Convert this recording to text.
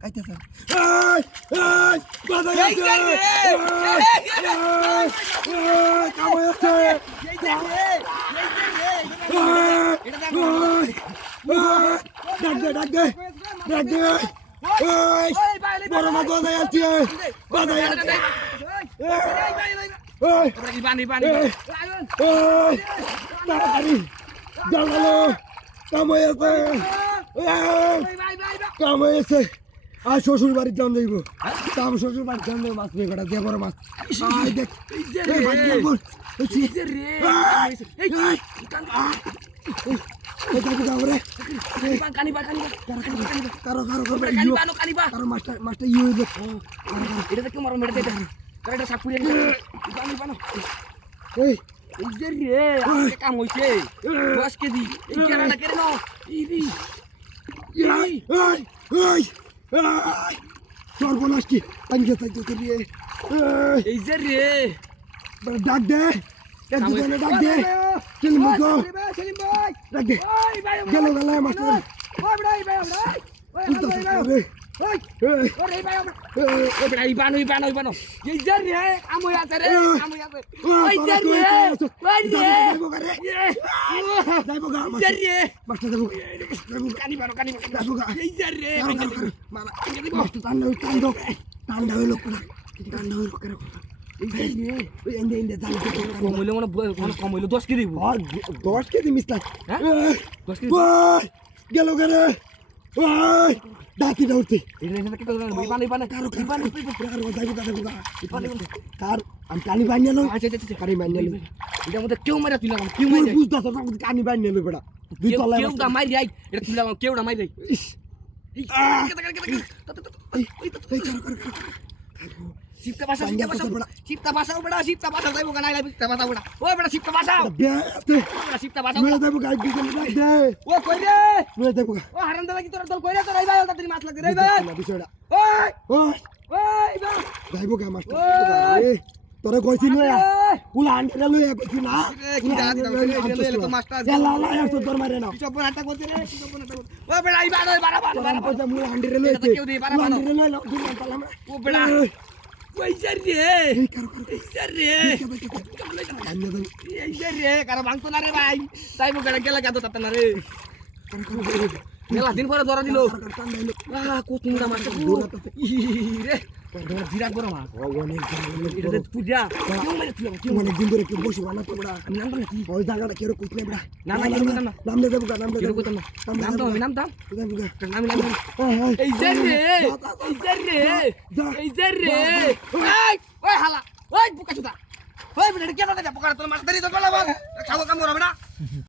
কাইতেছে এই এই বাধা আছে কামে আছে ডাক দে ওই বড় মা বাধা আছে বাধা আছে ওই পানি ওই তাড়াতাড়ি জানালো কামে আছে কামে আছে আর শ্বশুর বাড়ির দাম যাইব তাম শ্বশুর বাড়ির দাম যাইব মাছ নিয়ে কটা দিয়ে বড় মাছ আই দেখ এই ভাই বল মাছটা ইয়ে হয়ে যাচ্ছে এটা দেখো মারো মেরে দে এটা সাকুরে এই এই যে রে আজকে কাম হইছে 10 কেজি এই কেরালা কেন ইরি সর্বনাশ কি পাঞ্জা চাইতে দিয়ে এই যে রে ডাক দে ডাক দে সেলিম ভাই ডাক দে গেল গেল মাস্টার বানো এই যে রে আমই আছে রে আমই আছে ওই যে রে ওই রে যাইবো গা যে রে মাস্টার যাবো কানি বানো যাবো গা এই যে রে মারা মাস্টার ঠান্ডা হইলো কোনা ঠান্ডা হইলো কেন এই যে ওই এন্ডে জানি কম হইলো মানে কম হইলো 10 কেজি 10 কেজি মিস্টার হ্যাঁ 10 কেজি গেল গেলে ওই দাঁতি দাউতে এটা কি করবে পানি কারো কার আমি কানি বানিয়ে লই আচ্ছা কানি বানিয়ে লই এটার মধ্যে কেউ মারা তুই লাগাম কেউ মারি বুঝতাছ না কানি বানিয়ে লই বেটা দুই তলা কেউটা মারি আই এটা তুই লাগাম কেউটা মারি আই শিপটা বাসাও বড়া শিপটা বাসাও যাইবো গানা আইলা শিপটা বাসাও বড়া ওই বড়া শিপটা বাসাও শিপটা বাসাও মেরে দেব গাই দিকে লাগ দে ও কই রে মেরে দেব গা ও হারাম দালা কি তোর দল কই রে তোর আই ভাই তাড়াতাড়ি মাছ লাগে রে ভাই না বিষয়টা ওই ওই ওই ভাই যাইবো গা মাস্টার এ তোরে কইছি লয়া পুলা আন্ডা লয়া কইছি না কি দাঁত দাও তো মাছটা লা লা এত তোর মারে না কি সব নাটক করতে রে কি সব নাটক ও বেড়া আই বাড়া বাড়া পয়সা মুলা আন্ডা লয়া এটা কেউ দিয়ে বাড়া বাড়া আন্ডা লয়া লাউ দিন তালাম ও বেড়া ওই যে রে এই কারো এই যে রে কান্না দেন এই যে রে কারো ভাঙতো না রে ভাই তাইবো গেলা গেলা গাতো তাতে না রে মেলা দিন পরে ধরা দিল কত মুড়া মাছ রে বিরাট বড় মাছ এটা পূজা কেউ মানে দিন ধরে কেউ বসে বানাতো বড়া আমি নাম কি ওই জায়গাটা কেউ কইছ না বড়া না নাম দে দেব গা নাম দে কেউ দেব কইতাম না নাম দাও আমি নাম দাও দেব গা আমি নাম দাও এই যে রে এই যে রে ওই হালা ওই বুকা চুদা ওই বেটা কেন দে পোকা তোর মাছ ধরি তো বলা বল খাবো কাম করবে না